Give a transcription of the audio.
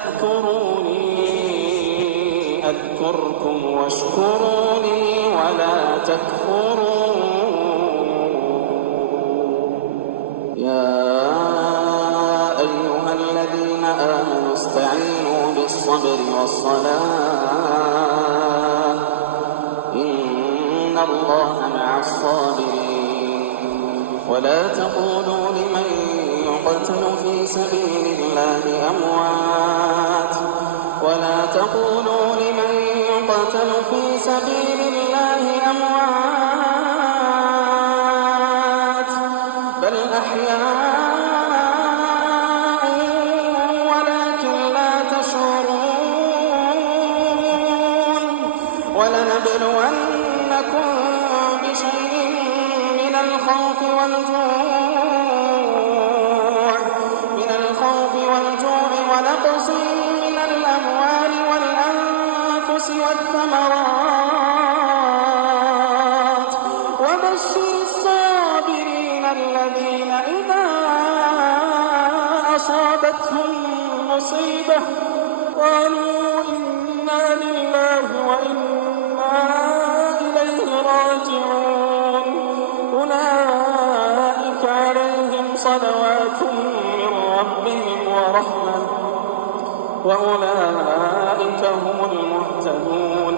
اذكروني أذكركم واشكروا لي ولا تكفرون. يا أيها الذين آمنوا استعينوا بالصبر والصلاة إن الله مع الصابرين. ولا تقولوا لمن يقتل في سبيل الله أموات ولا تقولوا لمن يقتل في سبيل الله أموات بل أحياء ولكن لا تشعرون. ولنبلونكم بشيء من الخوف والجوع ونقص من الأموال والأنفس والثمرات وبشر الصابرين الذين إذا أصابتهم مصيبة قالوا إنا لله وإنا إليه راجعون. أولئك عليهم صلوات من ربهم ورحمة وأولئك هم المهتدون.